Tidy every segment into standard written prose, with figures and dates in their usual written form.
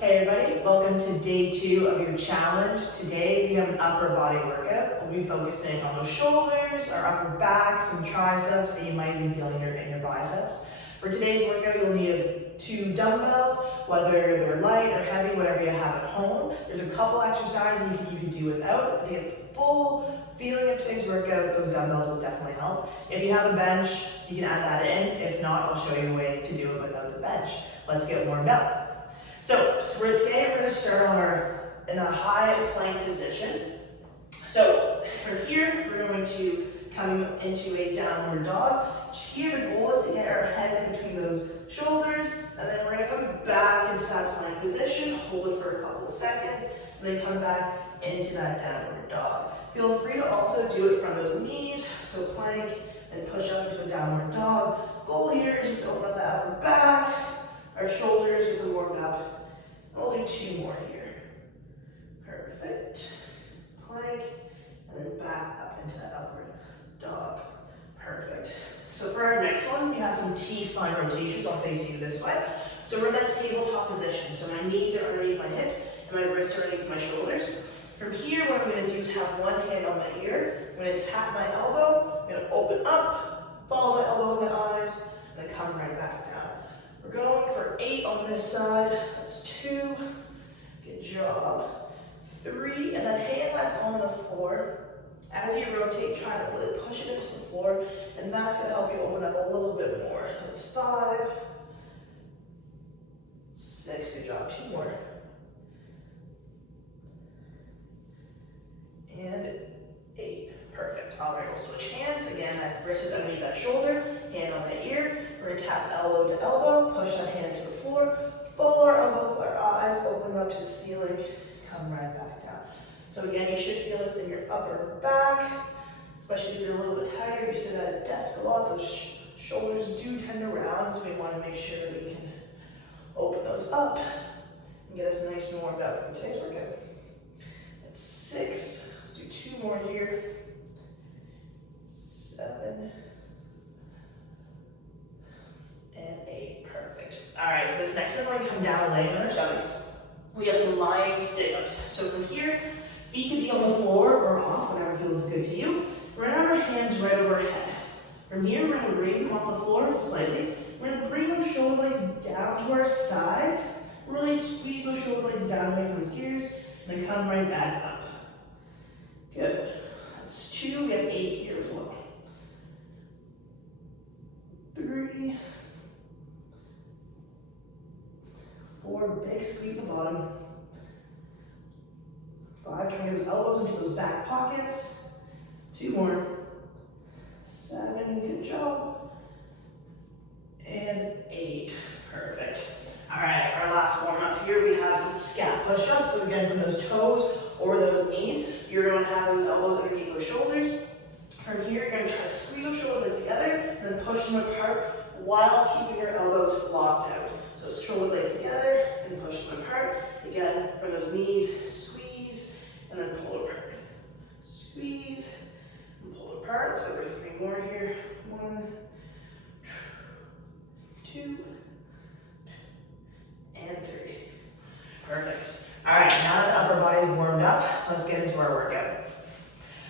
Hey everybody, welcome to day 2 of your challenge. Today we have an upper body workout. We'll be focusing on those shoulders, our upper back, some triceps, and you might even feel in your biceps. For today's workout, you'll need 2 dumbbells, whether they're light or heavy, whatever you have at home. There's a couple exercises you can do without, but to get the full feeling of today's workout, those dumbbells will definitely help. If you have a bench, you can add that in. If not, I'll show you a way to do it without the bench. Let's get warmed up. So today we're going to start in a high plank position. So from here, we're going to come into a downward dog. Here the goal is to get our head in between those shoulders, and then we're going to come back into that plank position, hold it for a couple of seconds, and then come back into that downward dog. Feel free to also do it from those knees, so plank and push up into a downward dog. Goal here is just to open up the upper back, our shoulders get them warmed up. We'll do 2 more here. Perfect. Plank, and then back up into that upward dog. Perfect. So for our next one, we have some T-spine rotations. I'll face you this way. So we're in that tabletop position. So my knees are underneath my hips, and my wrists are underneath my shoulders. From here, what I'm going to do is have one hand on my ear. I'm going to tap my elbow. I'm going to open up, follow my elbow with my eyes, and then come right back down. We're going for 8 on this side. That's 2. Good job. 3, and then hand that's on the floor. As you rotate, try to really push it into the floor, and that's going to help you open up a little bit more. That's 5. 6, good job. 2 more. And 8. Perfect. All right, we'll switch hands. Again, that wrist is underneath that shoulder, hand on that ear. We're going to tap elbow to elbow, push that hand to the floor, follow our elbow with our eyes, open up to the ceiling, come right back down. So again, you should feel this in your upper back, especially if you're a little bit tired, you sit at a desk a lot, those shoulders do tend to round, so we want to make sure we can open those up and get us nice and warmed up for today's workout. That's 6, let's do 2 more here. 7. And 8, perfect. All right, for this next one, we're going to come down and lay on our stomachs. We have some lying sit-ups. So from here, feet can be on the floor or off, whatever feels good to you. We're going to have our hands right overhead. From here, we're going to raise them off the floor slightly. We're going to bring those shoulder blades down to our sides. Really squeeze those shoulder blades down away from those gears, and then come right back up. Good. That's 2, we have 8 here as well. 3, 4, big squeeze at the bottom. 5, try to get those elbows into those back pockets. 2 more. 7, good job. And 8, perfect. All right, our last warm up here, we have some scat push-ups. So again, from those toes or those knees, you're going to have those elbows underneath those shoulders. From here, you're going to try to squeeze those shoulder blades together, and then push them apart while keeping your elbows locked out. So shoulder blades together and push them apart. Again, from those knees, squeeze and then pull apart. Squeeze and pull apart. Let's go for 3 more here. 1, 2, and 3. Perfect. All right, now that the upper body is warmed up, let's get into our workout.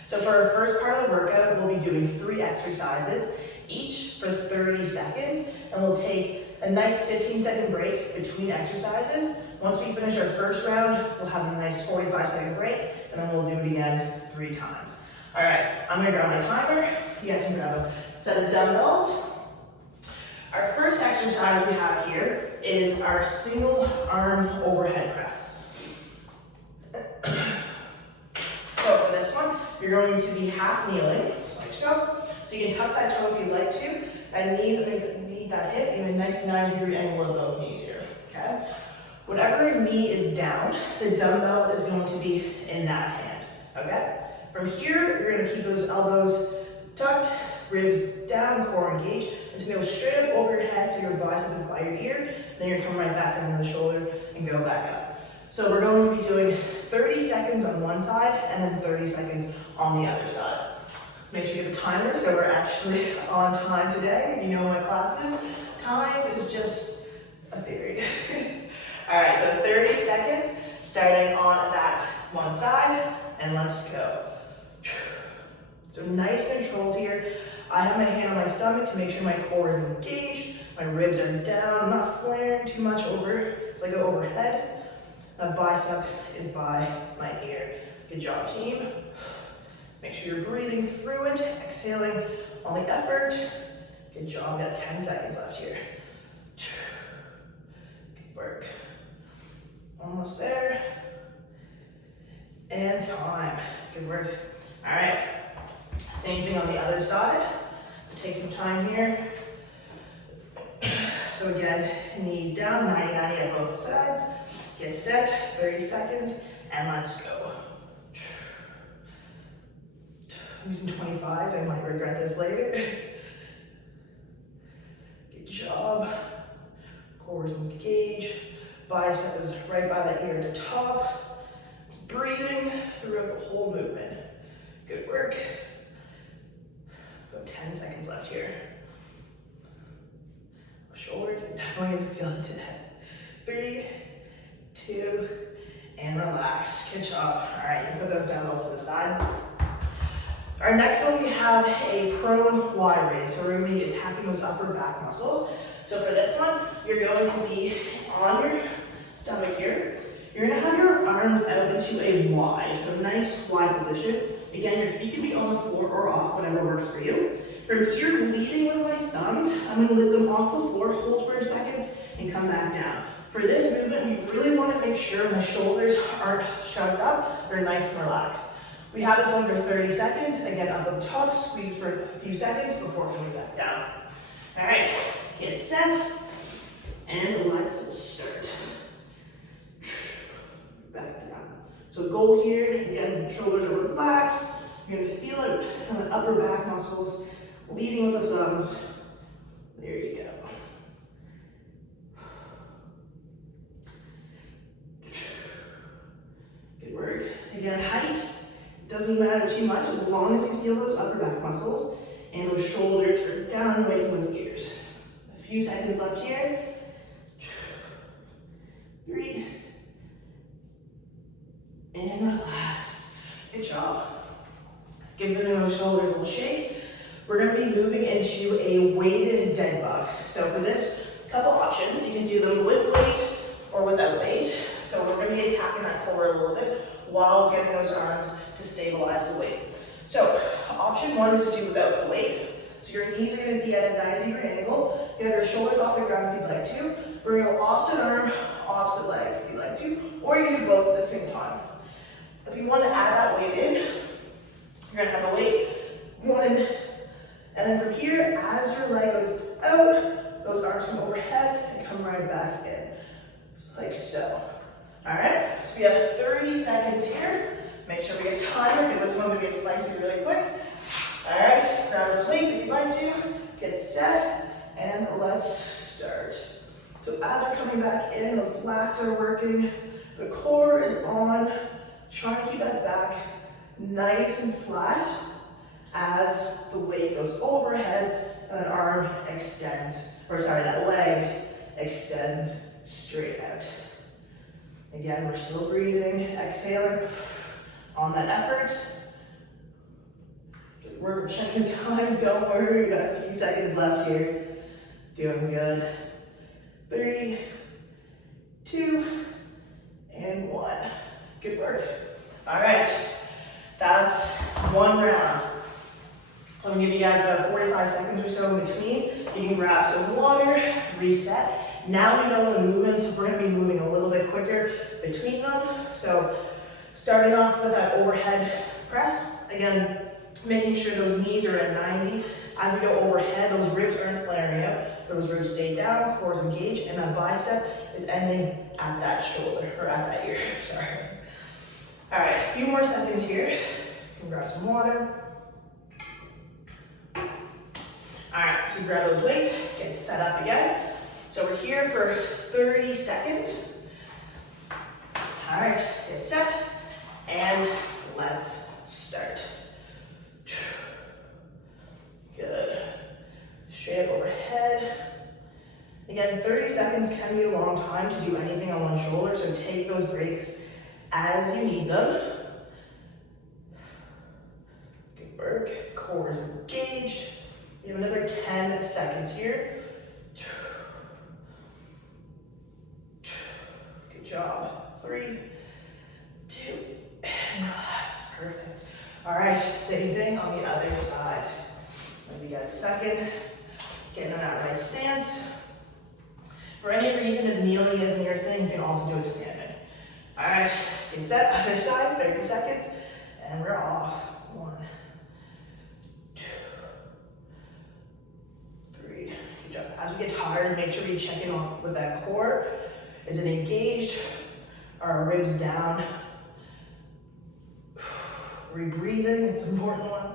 So for our first part of the workout, we'll be doing 3 exercises, each for 30 seconds, and we'll take a nice 15-second break between exercises. Once we finish our first round, we'll have a nice 45-second break, and then we'll do it again 3 times. All right, I'm gonna grab my timer. You guys can grab a set of dumbbells. Our first exercise we have here is our single arm overhead press. So for this one, you're going to be half kneeling, just like so. So you can tuck that toe if you'd like to. And knees underneath that hip, you have a nice 90-degree angle of both knees here, okay? Whatever knee is down, the dumbbell is going to be in that hand, okay? From here, you're gonna keep those elbows tucked, ribs down, core engaged. It's gonna go straight up over your head so your bicep is by your ear. Then you're gonna come right back down to the shoulder and go back up. So we're going to be doing 30 seconds on one side and then 30 seconds on the other side. Let's make sure you get the timer so we're actually on time today. You know my classes, time is just a theory. All right, so 30 seconds, starting on that one side, and let's go. So nice controls here. I have my hand on my stomach to make sure my core is engaged, my ribs are down, I'm not flaring too much over, so I go overhead. That bicep is by my ear. Good job, team. Make sure you're breathing through it, exhaling on the effort. Good job, we got 10 seconds left here. Good work. Almost there. And time. Good work. All right, same thing on the other side. Take some time here. So again, knees down, 90-90 at both sides. Get set, 30 seconds, and let's go. I'm using 25s, I might regret this later. Good job. Core is engaged. Bicep is right by that ear at the top. Breathing throughout the whole movement. Good work. About 10 seconds left here. Shoulders are definitely gonna feel it today. 3, 2, and relax. Good job. All right, you put those dumbbells to the side. Our next one, we have a prone Y raise. So we're gonna be attacking those upper back muscles. So for this one, you're going to be on your stomach here. You're gonna have your arms out into a Y, so nice Y position. Again, your feet can be on the floor or off, whatever works for you. From here, leading with my thumbs, I'm gonna lift them off the floor, hold for a second, and come back down. For this movement, we really wanna make sure my shoulders aren't shoved up, they're nice and relaxed. We have this one for 30 seconds. Again, up at the top, squeeze for a few seconds before coming back down. All right, get set, and let's start. Back down. So goal here, again, shoulders are relaxed. You're gonna feel it on the upper back muscles, leading with the thumbs. There you go. Good work. Again, height doesn't matter too much as long as you feel those upper back muscles and those shoulders are down away from those ears. A few seconds left here. 3, and relax. Good job. Give those shoulders a little shake. We're gonna be moving into a weighted dead bug. So for this, a couple options. You can do them with weight or without weight. So we're gonna be attacking that core a little bit while getting those arms to stabilize the weight. So option one is to do without the weight. So your knees are gonna be at a 90-degree angle. You have your shoulders off the ground if you'd like to. We're gonna go opposite arm, opposite leg if you'd like to, or you can do both at the same time. If you want to add that weight in, you're gonna have the weight one, and then from here, as your leg goes out, those arms come overhead and come right back in, like so. All right, so we have 30 seconds here. Make sure we get timer because this one's gonna get spicy really quick. All right, grab those weights if you'd like to. Get set, and let's start. So as we're coming back in, those lats are working, the core is on. Try to keep that back nice and flat as the weight goes overhead and that arm extends, or sorry, that leg extends straight out. Again, we're still breathing, exhaling on that effort. We're checking time, don't worry, we got a few seconds left here. Doing good. 3, 2, and 1. Good work. All right, that's one round. So I'm gonna give you guys about 45 seconds or so in between. You can grab some water, reset. Now we know the movements, we're gonna be moving a little bit quicker between them. So starting off with that overhead press. Again, making sure those knees are at 90. As we go overhead, those ribs aren't flaring out. Those ribs stay down, core is engaged, and that bicep is ending at that shoulder, or at that ear, sorry. All right, a few more seconds here. You can grab some water. All right, so grab those weights, get set up again. So we're here for 30 seconds. All right, get set, and let's start. Good. Straight up overhead. Again, 30 seconds can can be a long time to do anything on one shoulder, so take those breaks as you need them. Good work. Core is engaged. You have another 10 seconds here. Good job. 3, 2, and relax. Perfect. All right, same thing on the other side. Let me get a second. Getting in that right stance. For any reason, if kneeling isn't your thing, you can also do extended. All right, get set, other side, 30 seconds, and we're off. 1, 2, 3, good job. As we get tired, make sure you check in on with that core. Is it engaged? Are our ribs down? Rebreathing, it's an important one.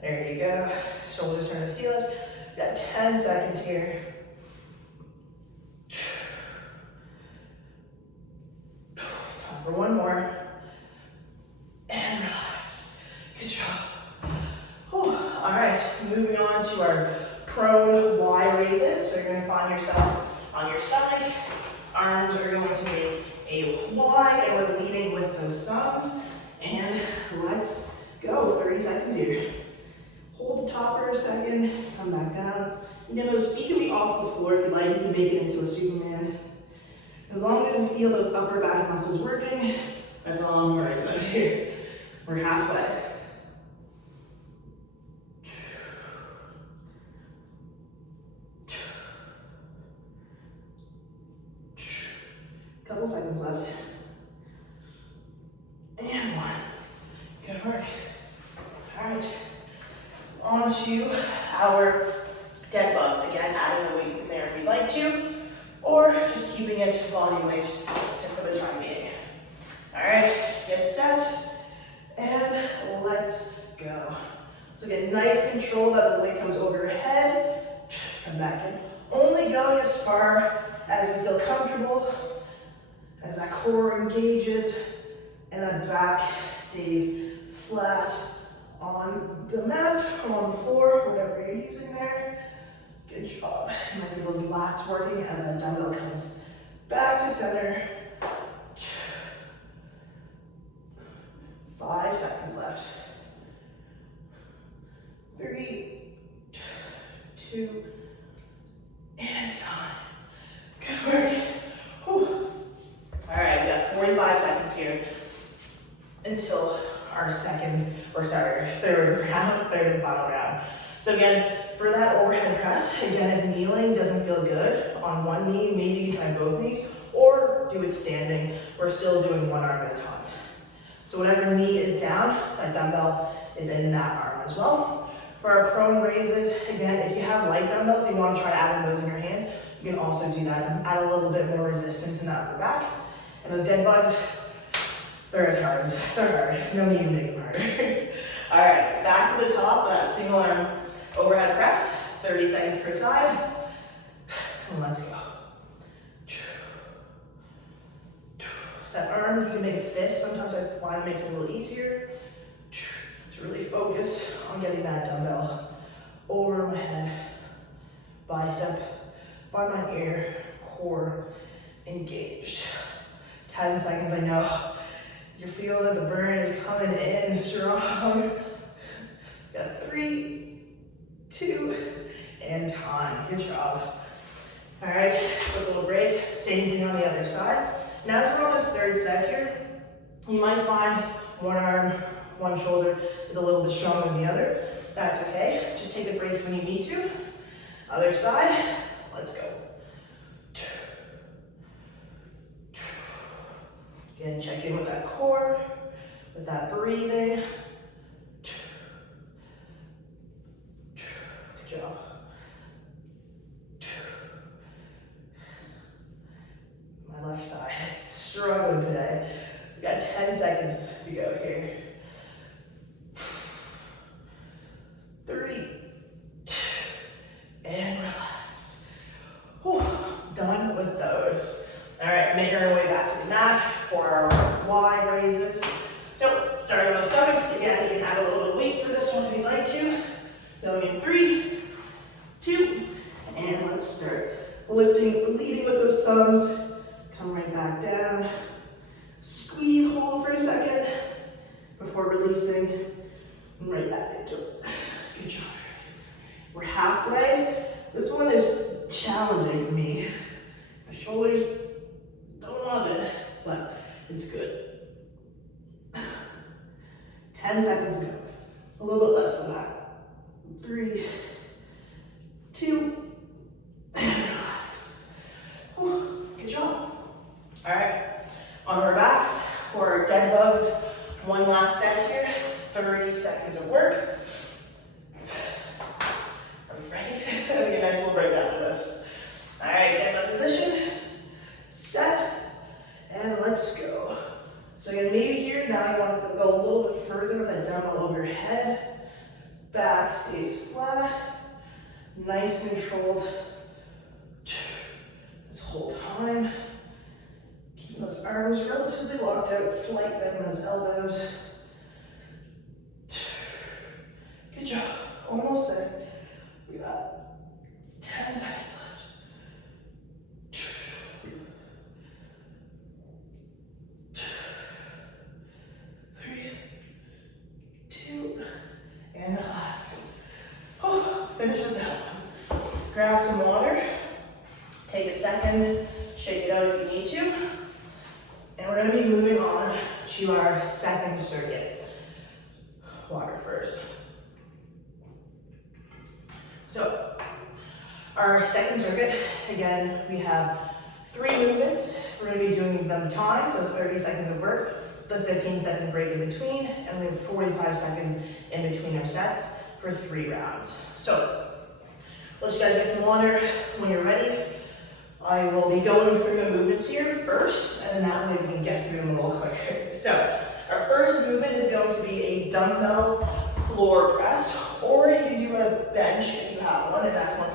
There you go. Shoulders starting to feel it. We've got 10 seconds here. Time for one more. And relax. Good job. Whew. All right, moving on to our prone Y raises. So you're going to find yourself on your stomach. Arms are going to be a Y, and we're leading with those thumbs. And let's go. 30 seconds here. Hold the top for a second, come back down. Again, those feet can be off the floor if you like. You can make it into a Superman. As long as you feel those upper back muscles working, that's all I'm worried about here. We're halfway. Couple seconds left. And 1. Good work. All right. On to our dead bugs. Again, adding the weight in there if you'd like to, or just keeping it body weight for the time being. All right, get set, and let's go. So get nice and controlled as the weight comes over your head. Come back in. Only going as far as you feel comfortable, as that core engages, and that back stays flat on the mat or on the floor, whatever you're using there. Good job. You might feel those lats working as that dumbbell comes back to center. 5 seconds left. 3, 2, and time. Good work. Whew. All right, we got 45 seconds here until our third and final round. So again, for that overhead press, again, if kneeling doesn't feel good on one knee, maybe you try both knees, or do it standing. We're still doing one arm at a time. So whatever knee is down, that dumbbell is in that arm as well. For our prone raises, again, if you have light dumbbells, you want to try adding those in your hands, you can also do that to add a little bit more resistance in that upper back. And those dead bugs, they're hard. No need to make them harder. All right, back to the top, that single arm overhead press, 30 seconds per side. And let's go. That arm, you can make a fist. Sometimes I find it makes it a little easier to really focus on getting that dumbbell over my head, bicep by my ear, core engaged. 10 seconds, I know. You're feeling it, the burn is coming in strong. Got 3, 2, and time. Good job. All right, quick little break. Same thing on the other side. Now as we're on this third set here, you might find one arm, one shoulder is a little bit stronger than the other. That's okay. Just take the breaks when you need to. Other side, let's go. Again, check in with that core, with that breathing. Good job. My left side, struggling today. We got 10 seconds to go here. 3, 2, and relax. Whew, done with those. All right, making our way back to the mat for our Y raises. So, starting with stomachs, again, you can add a little bit of weight for this one if you'd like to. Going in 3, 2, and let's start. leading with those thumbs. Come right back down. Squeeze, hold for a second before releasing. And right back into it. Good job. We're halfway. This one is challenging for me. My shoulders don't love it, but it's good. 10 seconds ago. A little bit less than that. 3, 2, and relax. Good job. All right, on our backs for our dead bugs. One last set here. 30 seconds of work. Are we ready? Get a nice little break after this. All right, get in the position. Set, and let's go. So again, maybe here, now you want to go a little bit further with that dumbbell over your head. Back stays flat. Nice controlled. This whole time. Keep those arms relatively locked out, slight bend in those elbows. Good job. Almost there. We got 10 seconds left. 3, 2, and relax. Finish with that one. Grab some water. Take a second. Shake it out if you need to. And we're going to be moving on to our second circuit. Water first. So, our second circuit, again, we have 3 movements. We're going to be doing them timed, so 30 seconds of work, the 15-second break in between, and we have 45 seconds in between our sets for 3 rounds. So, let you guys get some water. When you're ready, I will be going through the movements here first, and then that way we can get through them a little quicker. So, our first movement is going to be a dumbbell floor press, or you can do a bench if you have one, if that's more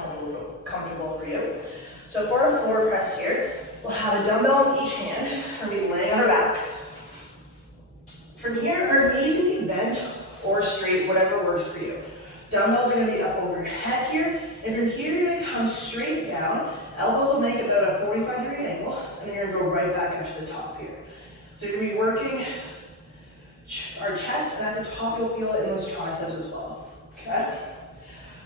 comfortable for you. So for our floor press here, we'll have a dumbbell in each hand. We're going to be laying on our backs. From here, our knees can be bent or straight, whatever works for you. Dumbbells are going to be up over your head here, and from here you're going to come straight down. Elbows will make about a 45-degree angle, and then you're going to go right back up to the top here. So you're going to be working our chest, and at the top you'll feel it in those triceps as well. Okay?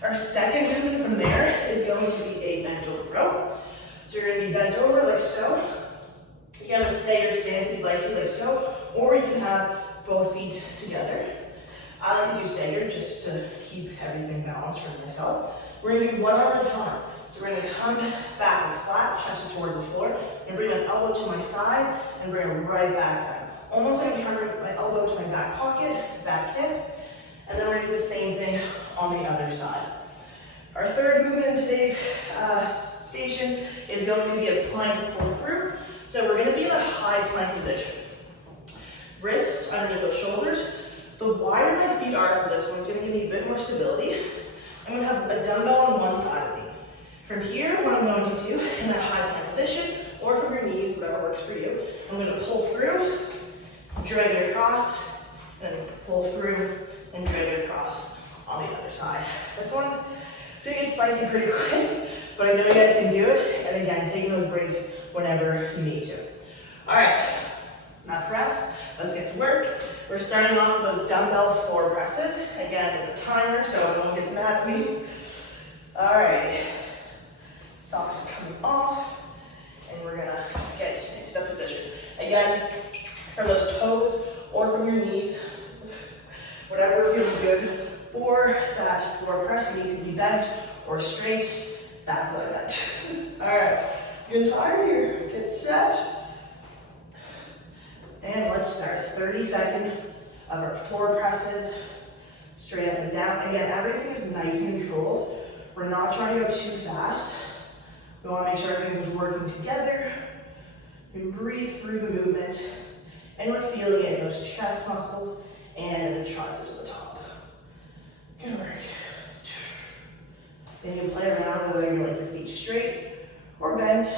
Our second movement from there is going to be a bent over row. So you're going to be bent over like so. You can have a staggered stance if you'd like to, like so, or you can have both feet together. I like to do staggered just to keep everything balanced for myself. We're going to do one arm at a time. So we're going to come back as flat, chest is towards the floor, and bring my elbow to my side, and bring it right back down. Almost like I'm trying to bring my elbow to my back pocket, back hip, and then we're going to do the same thing on the other side. Our third movement in today's station is going to be a plank pull through. So we're going to be in a high plank position. Wrists underneath those shoulders. The wider my feet are for this one, it's going to give me a bit more stability. I'm going to have a dumbbell on one side of me. From here, what I'm going to do in that high plank position, or from your knees, whatever works for you, I'm going to pull through, drag it across, and pull through, and drag it across on the other side. This one, it's going to get spicy pretty quick, but I know you guys can do it. And again, taking those breaks whenever you need to. All right, enough rest. Let's get to work. We're starting off with those dumbbell floor presses. Again, with a timer, so no one gets mad at me. All right, socks are coming off, and we're gonna get into the position. Again, from those toes or from your knees, whatever feels good. For that floor press, your knees can be bent or straight. That's what I meant. All right, good tired here. Get set. And let's start. 30-second of our floor presses, straight up and down. Again, everything is nice and controlled. We're not trying to go too fast. We want to make sure everything's working together. We can breathe through the movement, and we're feeling it in those chest muscles and in the triceps at the top. Good work. Then you play around whether you like your feet straight or bent.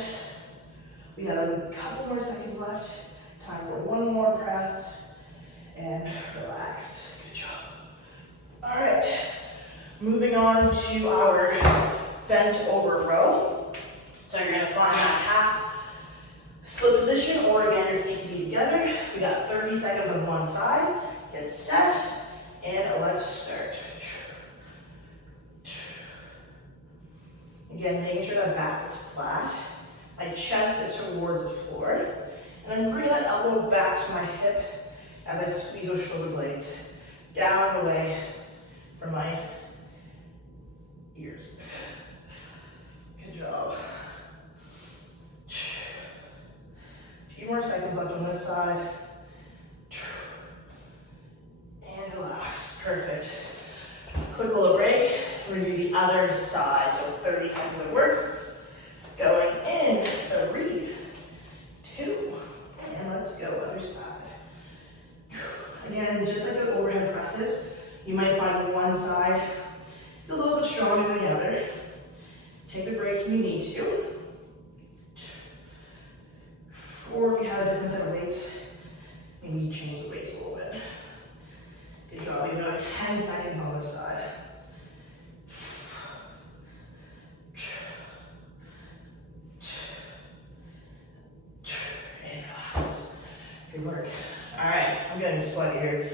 We have a couple more seconds left. Time for one more press, and relax. Good job. All right, moving on to our bent over row. So you're Split position, or again, your feet can be together. We got 30 seconds on one side. Get set, and let's start. Again, making sure that back is flat. My chest is towards the floor. And then bring that elbow back to my hip as I squeeze those shoulder blades down and away from my ears. Good job. A few more seconds left on this side. And relax. Perfect. Quick little break. We're going to do the other side. So 30 seconds of work. Going in. 3, 2, and let's go other side. Again, just like the overhead presses, you might find one side is a little bit stronger than the other. Take the breaks when you need to. Or if you have a different set of weights, maybe you change the weights a little bit. Good job. You have about 10 seconds on this side. And relax. Good work. All right, I'm getting sweaty here.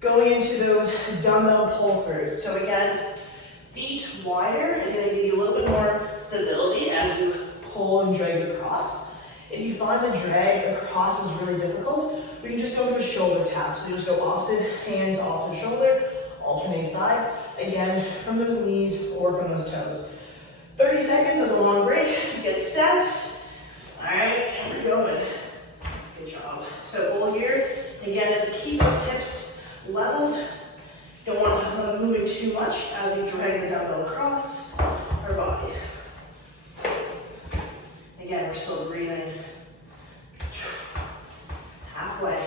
Going into those dumbbell pull-throughs. So again, feet wider is going to give you a little bit more stability as you pull and drag across. If you find the drag across is really difficult, we can just go to a shoulder tap. So you just go opposite hand to opposite shoulder, alternate sides. Again, from those knees or from those toes. 30 seconds is a long break. Get set. All right, and we're going. Good job. So pull here. Again, just keep those hips leveled. Don't want them moving too much as you drag the dumbbell across our body. Again, we're still breathing. Halfway.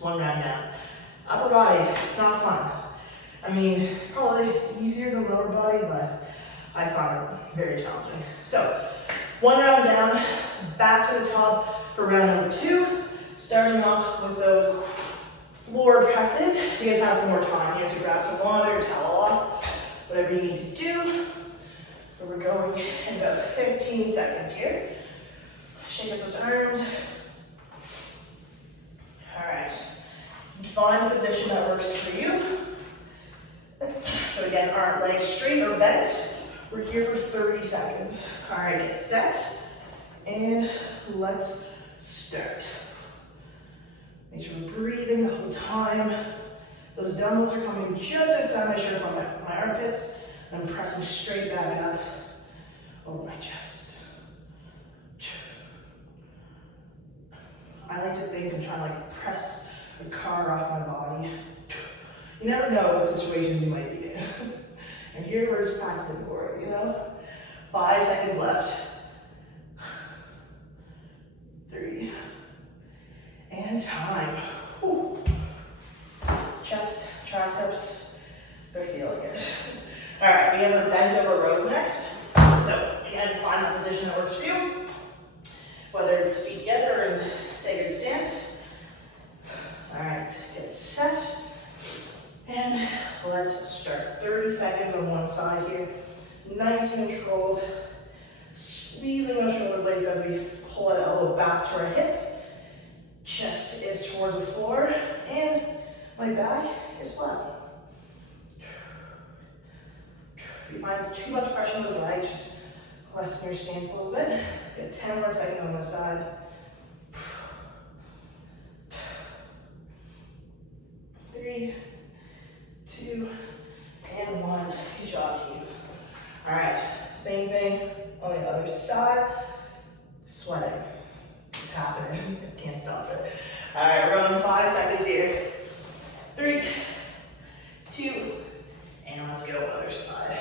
One round down. Upper body, it's not fun. I mean, probably easier than lower body, but I found it very challenging. So, one round down, back to the top for round number 2. Starting off with those floor presses. You guys have some more time here to grab some water, towel off, whatever you need to do. So we're going in about 15 seconds here. Shake up those arms. All right. Find the position that works for you. So again, arm, legs straight or bent. We're here for 30 seconds. All right, get set. And let's start. Make sure we're breathing the whole time. Those dumbbells are coming just outside my shirt on my armpits. And I'm pressing straight back up over my chest. I like to think I'm trying to like press a car off my body. You never know what situations you might be in. And here we're just practicing for it, you know? 5 seconds left. 3. And time. Whew. Chest, triceps, they're feeling it. All right, we have a bent over rows next. So again, find the position that works for you. Whether it's feet together or in staggered stance. All right, get set. And let's start. 30 seconds on one side here. Nice and controlled. Squeezing those shoulder blades as we pull that elbow back to our hip. Chest is towards the floor. And my back is flat. If you find too much pressure on those legs, just lessen your stance a little bit. Get 10 more seconds on this side. 3, 2, and 1. Good job, team. All right, same thing on the other side. Sweating. It's happening. Can't stop it. All right, we're on 5 seconds here. 3, 2, and let's go other side.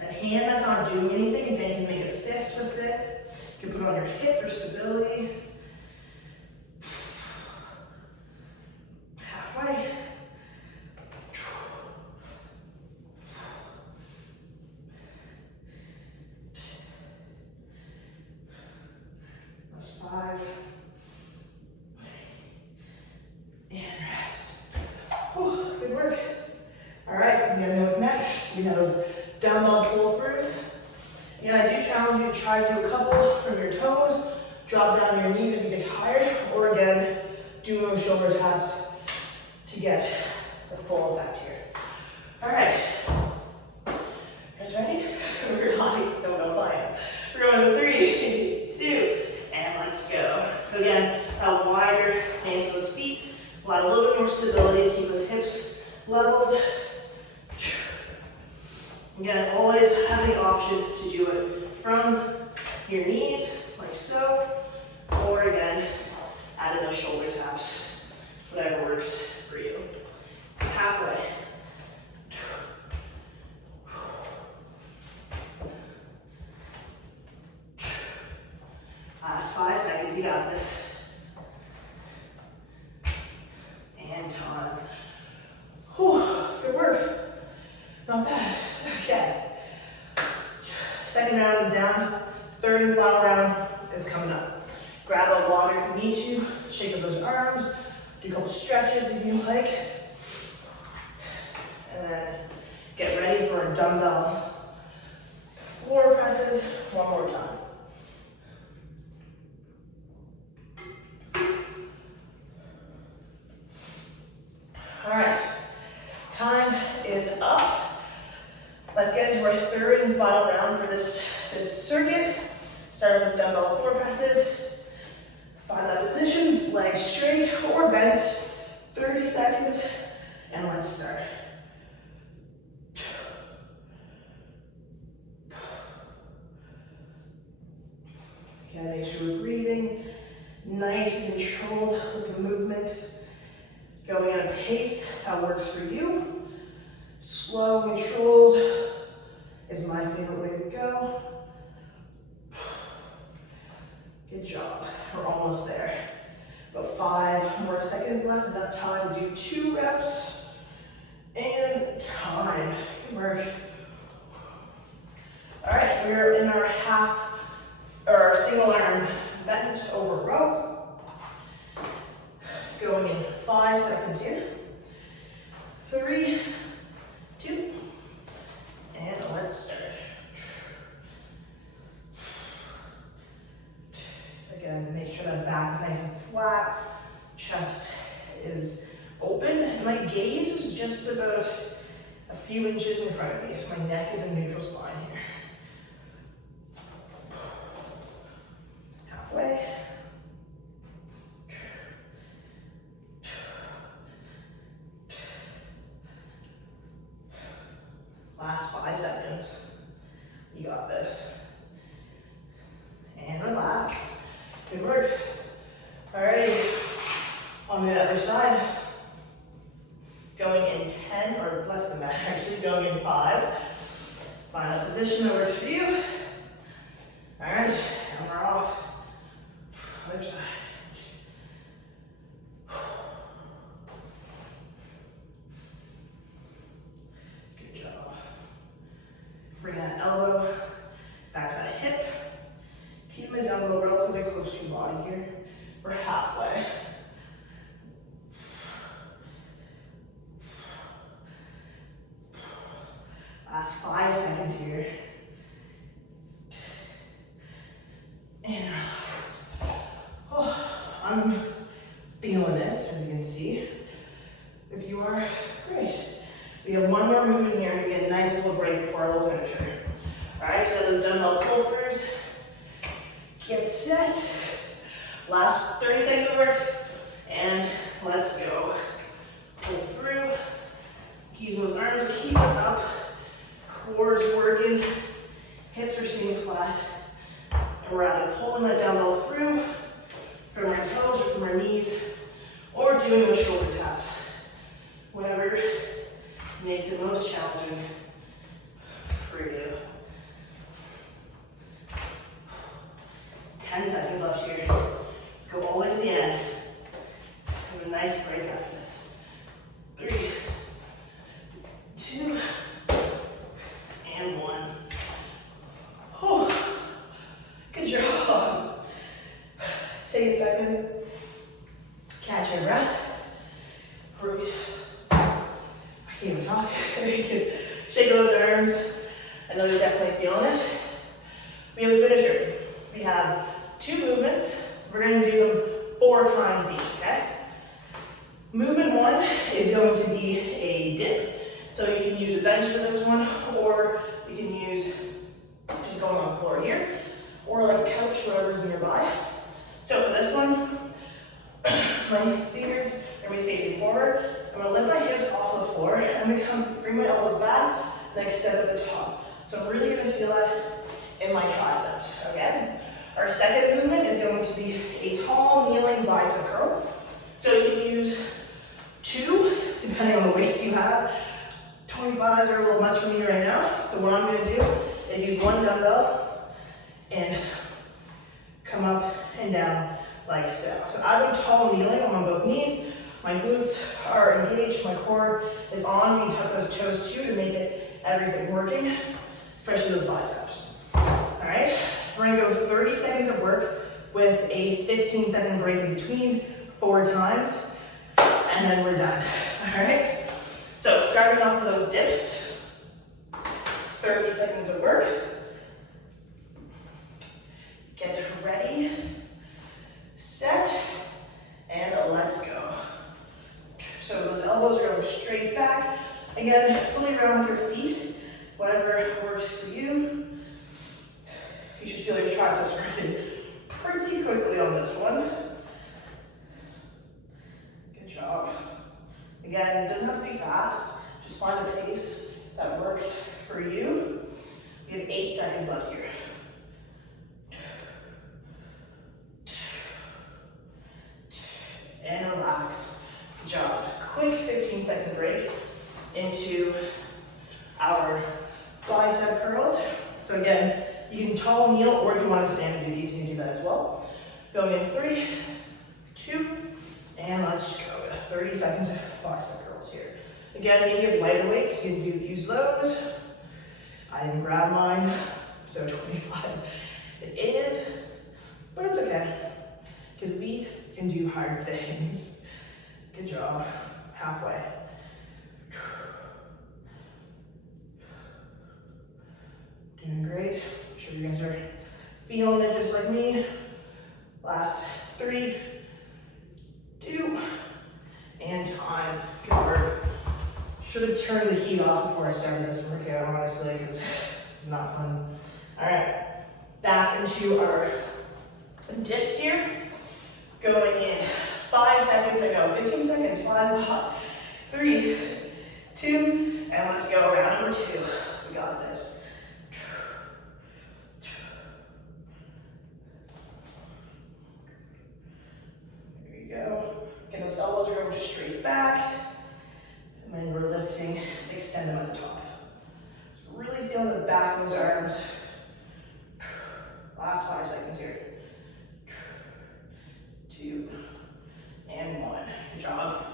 That hand that's not doing anything, again, you can make a fist with it. You can put it on your hip for stability. Halfway. try to do a couple from your toes, drop down your knees as you get tired, or again, do those shoulder taps to get the full effect here. All right, you guys ready? We're like, don't know if I am. We're going 3, 2, and let's go. So again, a wider stance with those feet, allow a little bit more stability to keep those hips leveled. Again, always have the option to do it from your knees, like so, or again, add in those shoulder taps, whatever works for you. Halfway. Last 5 seconds, you got this. And time. Whew, good work. Not bad. Okay. Second round is down. Third and final round is coming up. Grab a water if you need to. Shake up those arms. Do a couple stretches if you like. And then get ready for a dumbbell floor presses one more time. All right, time is up. Let's get into our third and final round for this circuit. Start with dumbbell floor presses. Find that position, legs straight or bent. 30 seconds, and let's start. Okay, make sure we're breathing nice and controlled with the movement. Going at a pace that works for you. Slow and controlled is my favorite way to go. Good job. We're almost there. About 5 more seconds left. Enough time to do 2 reps. And time. Good work. All right, we're in our single arm bent over row. Going in 5 seconds here. 3, 2, and let's start. Again, make sure that back is nice and flat. Chest is open. And my gaze is just about a few inches in front of me, so my neck is in neutral spine here. Halfway. Last 5 seconds. You got this. And relax. Good work. Alrighty. On the other side. Going in 10, or less than that actually, going in 5. Find a position that works for you. Alright, and we're off. Other side. Bring that elbow back to that hip. Keep the dumbbell relatively close to your body here. We're halfway. Last 5 seconds here. And relax. Oh, I'm feeling it, as you can see. If you are, great. We have one more movement here and we get a nice little break before our little finisher. All right, so we have those dumbbell pull-throughs. Get set. Last 30 seconds of work, and let's go. Pull through. Using those arms to keep us up. Core is working. Hips are staying flat. And we're either pulling that dumbbell through from our toes or from our knees, or doing those shoulder taps. Whatever makes it most challenging for you. 10 seconds left here. Let's go all the way to the end. Have a nice break after this. 3, 2, and 1. Oh, good job. Take a second. Catch your breath. Breathe. I can't even talk. You can shake those arms. I know you're definitely feeling it. We have a finisher. We have 2 movements. We're going to do them 4 times each, okay? Movement 1 is going to be a dip. So you can use a bench for this one, or you can use just going on the floor here, or like a couch, whatever's nearby. So for this one, my fingers are going to be facing forward. I'm going to lift my hips off the floor, and I'm going to bring my elbows back and extend at the top. So I'm really going to feel that in my triceps, okay? Our second movement is going to be a tall kneeling bicep curl. So you can use 2, depending on the weights you have. 25s are a little much for me right now. So what I'm going to do is use 1 dumbbell and come up and down like so. So as I'm tall kneeling, I'm on both knees. My glutes are engaged, my core is on. You can tuck those toes too to make it everything working, especially those biceps. All right, we're gonna go 30 seconds of work with a 15-second break in between 4 times, and then we're done. All right, so starting off with those dips, 30 seconds of work. Get ready, set, and let's go. So those elbows are going straight back. Again, play around with your feet, whatever works for you. You should feel your triceps working pretty quickly on this one. Good job. Again, it doesn't have to be fast. Just find a pace that works for you. We have 8 seconds left here. And relax. Good job. Quick 15-second break into our bicep curls. So again, you can tall kneel, or if you want to stand and do these, you can do that as well. Going in 3, 2, and let's go. 30 seconds of bicep curls here. Again, maybe you have lighter weights, you can use those. I didn't grab mine, so 25 it is, but it's okay, because we can do hard things. Good job. Halfway. Doing great. I'm sure you guys are feeling it just like me. Last 3, 2, and time. Good work. Should have turned the heat off before I started this workout, honestly, because this is not fun. All right, back into our dips here. Going in 5 seconds, 15 seconds, flies by. 3, 2, and let's go. Round number 2. We got this. There you go. Again, those elbows are going straight back. And then we're lifting to extend them at the top. So really feel the back of those arms. Last 5 seconds here. 2, and 1. Good job.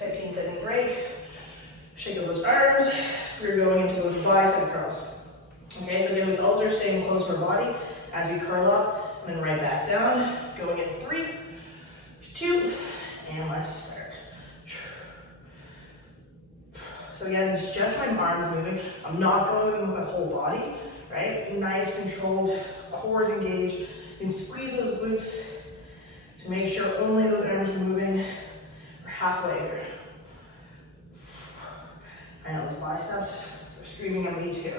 15-second break. Shake out those arms. We're going into those bicep curls. Okay, so again, those elbows are staying close to our body as we curl up, and then right back down. Going in 3, 2, and let's start. So again, it's just my arms moving. I'm not going with my whole body, right? Nice, controlled, core is engaged. You can squeeze those glutes to make sure only those arms are moving. We're halfway here. I know those biceps, they're screaming at me too.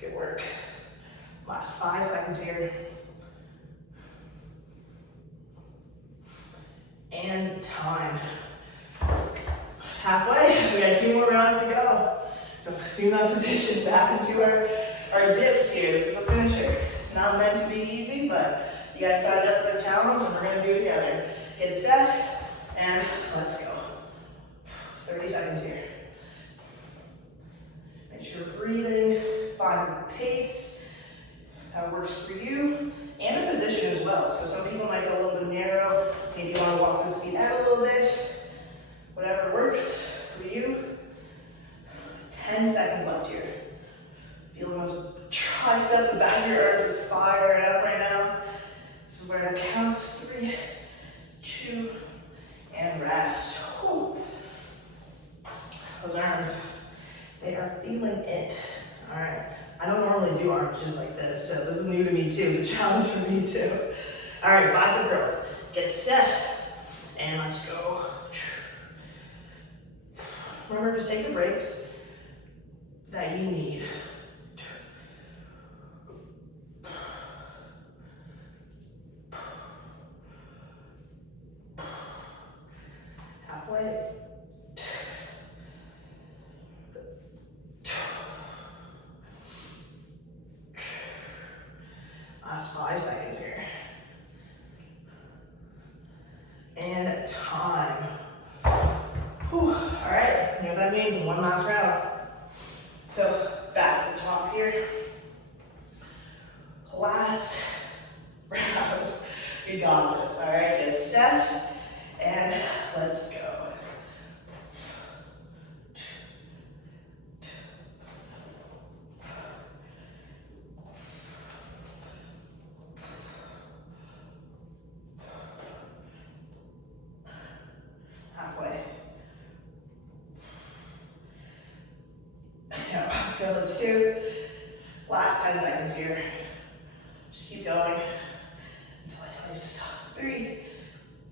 Good work. Last 5 seconds here. And time. Halfway, we got 2 more rounds to go. So assume that position back into our dips here. This is the finisher. It's not meant to be easy, but you guys signed up for the challenge and we're gonna do it together. Get set, and let's go. 30 seconds here. Make sure you're breathing, find a pace that works for you, and a position as well. So some people might go a little bit narrow, maybe you wanna walk this feet out a little bit. Whatever works for you. 10 seconds left here. Feeling those triceps, the back of your arms is firing up right now. This is where it counts. 3, 2, and rest. Whew. Those arms, they are feeling it. All right, I don't normally do arms just like this, so this is new to me too. It's a challenge for me too. All right, bicep curls. Get set, and let's go. Remember, just take the breaks that you need. Halfway. Last 5 seconds here. And time. Whew. All right, you know what that means? One last round. So back to the top here. Last round. We got this. All right, get set and let's go. Halfway. Go to 2. Last 10 seconds here. Just keep going until I tell you to stop. 3,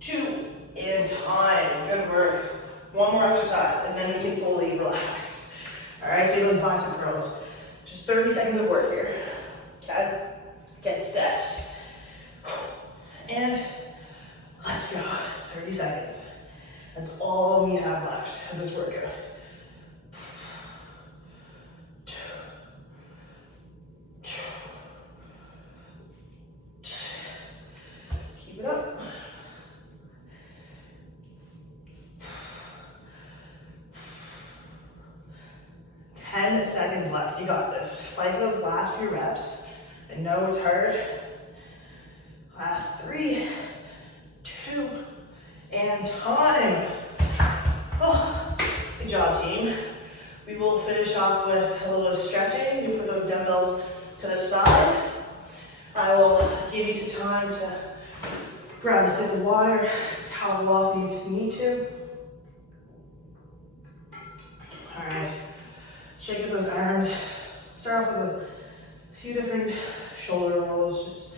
2, and time. Good work. One more exercise, and then we can fully relax. All right, so those bicep curls. Just 30 seconds of work here. Okay? Get set. And let's go. 30 seconds. That's all we have left of this workout. Keep it up. 10 seconds left. You got this. Fight those last few reps. I know it's hard. Last 3, 2, and time. Oh, good job, team. We will finish off with a little bit of stretching. You put those dumbbells to the side. I will give you some time to grab a sip of water, towel off if you need to. All right, shake up those arms. Start off with a few different shoulder rolls, just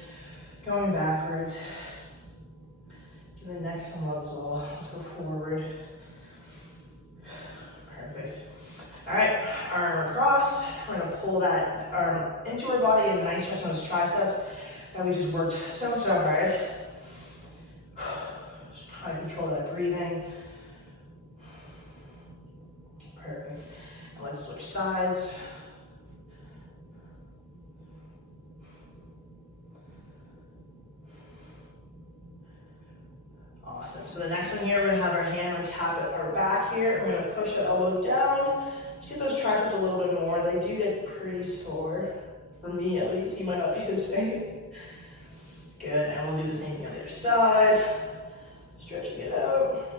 going backwards. And the next one as well. Let's go forward. Perfect. All right, arm across. We're gonna pull that arm into our body and nice stretch those triceps that we just worked so hard. Just trying to control that breathing. Perfect. And let's switch sides. Awesome. So the next one here, we're gonna have our hand on tap at our back here. We're gonna push the elbow down. See those triceps a little bit more. They do get pretty sore. For me at least, you might not be the same. Good, and we'll do the same thing on the other side. Stretching it out.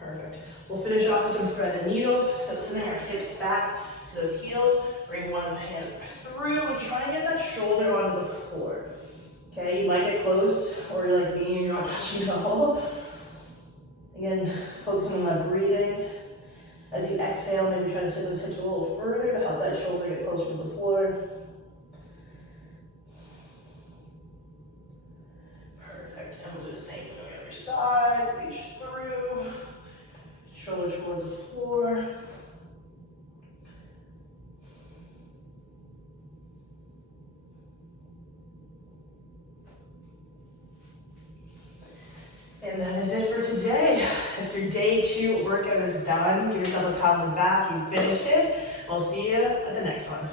Perfect. We'll finish off with some threaded needles. So sending our hips back to those heels. Bring one hand through and try and get that shoulder onto the floor. Okay, you might get close or you're like me and you're not touching at all. Again, focusing on that breathing. As you exhale, maybe try to send those hips a little further to help that shoulder get closer to the floor. Perfect, and we'll do the same thing on the other side. Reach through, shoulders towards the floor. And that is it for today. That's your day 2 workout is done. Give yourself a pat on the back. You finished it. I'll see you at the next one.